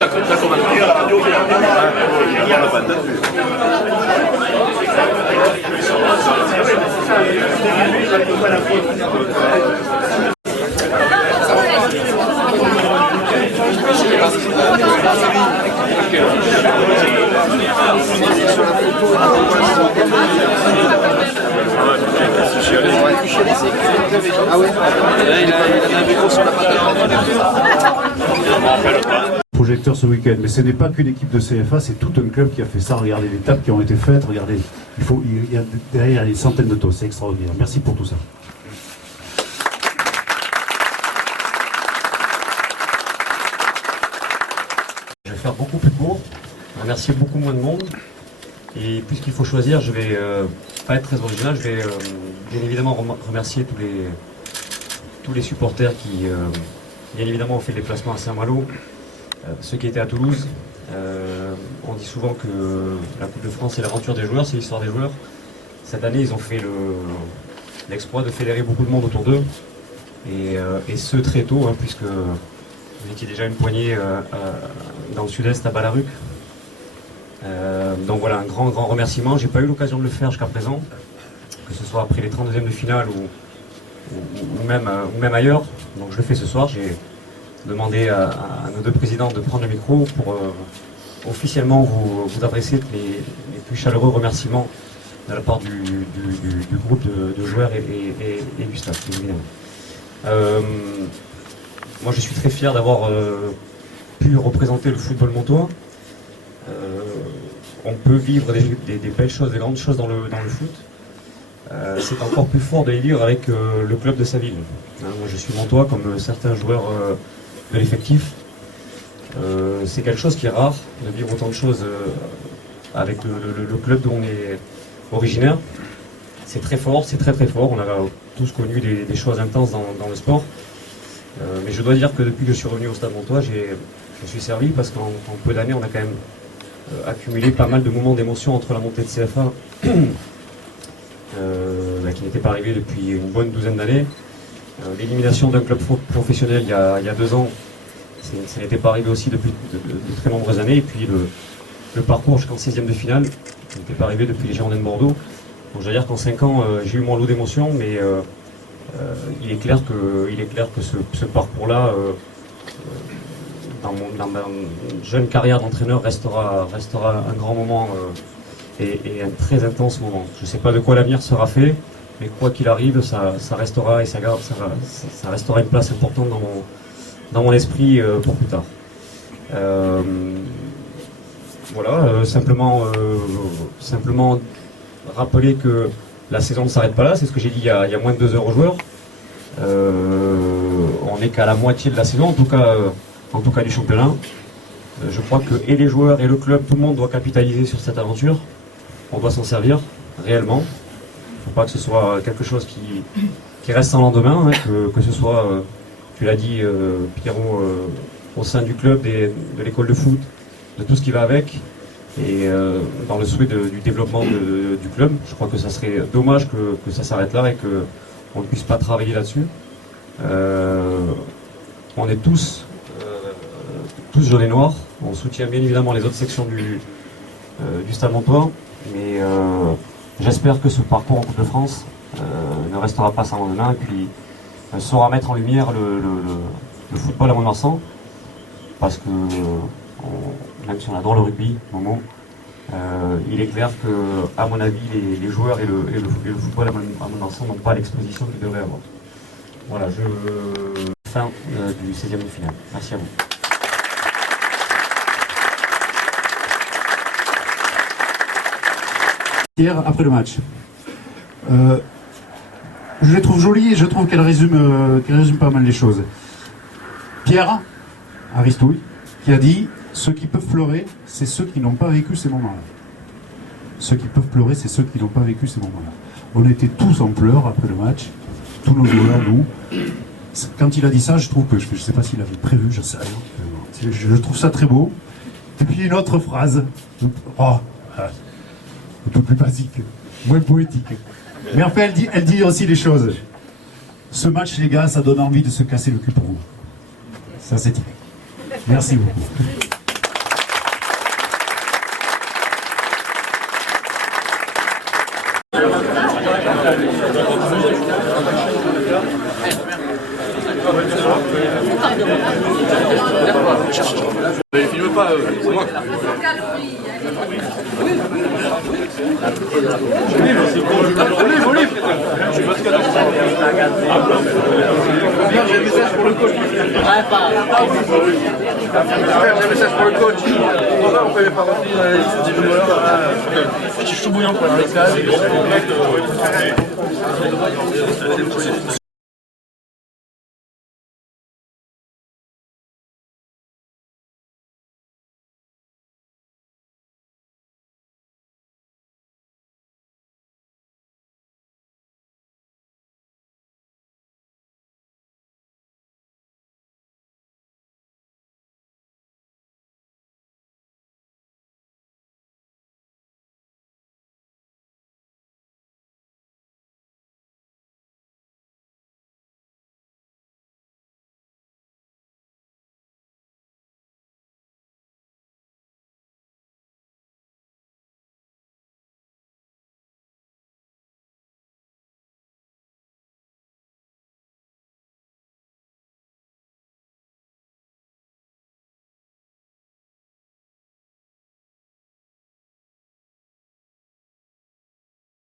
Ah ouais, il a un micro sur la patate. Projecteur ce week-end, mais ce n'est pas qu'une équipe de CFA, c'est tout un club qui a fait ça. Regardez les tables qui ont été faites, regardez, il y a derrière des centaines de tos, c'est extraordinaire. Merci pour tout ça. Je vais faire beaucoup plus court, remercier beaucoup moins de monde. Et puisqu'il faut choisir, je vais pas être très original, je vais bien évidemment remercier tous les supporters qui, bien évidemment, ont fait le déplacement à Saint-Malo, ceux qui étaient à Toulouse. On dit souvent que la Coupe de France, c'est l'aventure des joueurs, c'est l'histoire des joueurs. Cette année, ils ont fait l'exploit de fédérer beaucoup de monde autour d'eux, et ce très tôt, hein, puisque vous étiez déjà une poignée dans le sud-est à Balaruc. Donc voilà, un grand remerciement. J'ai pas eu l'occasion de le faire jusqu'à présent, que ce soit après les 32e de finale ou même ailleurs. Donc je le fais ce soir. J'ai demandé à nos deux présidents de prendre le micro pour officiellement vous adresser les plus chaleureux remerciements de la part du groupe de joueurs et du staff, évidemment. Moi je suis très fier d'avoir pu représenter le football montois. On peut vivre des belles choses, des grandes choses dans le foot. C'est encore plus fort de les vivre avec le club de sa ville. Moi je suis montois comme certains joueurs de l'effectif. C'est quelque chose qui est rare, de vivre autant de choses avec le club dont on est originaire. C'est très fort, c'est très fort. On a tous connu des choses intenses dans le sport. Mais je dois dire que depuis que je suis revenu au Stade Montois, je me suis servi parce qu'en peu d'années, on a quand même accumulé pas mal de moments d'émotion entre la montée de CFA, qui n'était pas arrivée depuis une bonne douzaine d'années. L'élimination d'un club professionnel il y a 2 ans, ça n'était pas arrivé aussi depuis de très nombreuses années. Et puis le parcours jusqu'en 16e de finale, qui n'était pas arrivé depuis les Girondins de Bordeaux. Donc je veux dire qu'en 5 ans, j'ai eu mon lot d'émotions, mais il est clair que ce parcours-là, dans ma jeune carrière d'entraîneur, restera un grand moment et un très intense moment. Je ne sais pas de quoi l'avenir sera fait, mais quoi qu'il arrive, ça restera et ça restera une place importante dans mon esprit pour plus tard. Voilà, simplement rappeler que la saison ne s'arrête pas là, c'est ce que j'ai dit il y a moins de 2 heures aux joueurs. On n'est qu'à la moitié de la saison, en tout cas du championnat. Je crois que et les joueurs et le club, tout le monde doit capitaliser sur cette aventure. On doit s'en servir réellement. Il ne faut pas que ce soit quelque chose qui reste sans lendemain, hein, que ce soit, tu l'as dit Pierrot, au sein du club, de l'école de foot, de tout ce qui va avec, et dans le souhait du développement du club. Je crois que ça serait dommage que ça s'arrête là et qu'on ne puisse pas travailler là-dessus. On est tous jaunes et noirs. On soutient bien évidemment les autres sections du Stade Montois, mais j'espère que ce parcours en Coupe de France ne restera pas sans lendemain et puis saura mettre en lumière le football à Mont-de-Marsan, parce que même si on adore le rugby, Momo, il est clair que, à mon avis, les joueurs et le football à Mont-de-Marsan n'ont pas l'exposition qu'ils devraient avoir. Voilà, fin du 16e de finale. Merci à vous. Hier, après le match, je les trouve jolies et je trouve qu'elle résume pas mal les choses. Pierre Aristouille, qui a dit « Ceux qui peuvent pleurer, c'est ceux qui n'ont pas vécu ces moments-là. » Ceux qui peuvent pleurer, c'est ceux qui n'ont pas vécu ces moments-là. On était tous en pleurs après le match, tous nos joueurs, nous. Quand il a dit ça, je trouve que, je ne sais pas s'il avait prévu, je sais rien. Je trouve ça très beau. Et puis une autre phrase, un peu plus basique, moins poétique. Mais enfin, elle dit aussi les choses. Ce match, les gars, ça donne envie de se casser le cul pour vous. Ça, c'est dit. Merci beaucoup. Mais filme pas, c'est moi. J'ai un message pour le coach. J'ai un message pour le coach. Pourquoi on ne peut pas rentrer dans la liste des joueurs? Je suis chaud bouillant pour la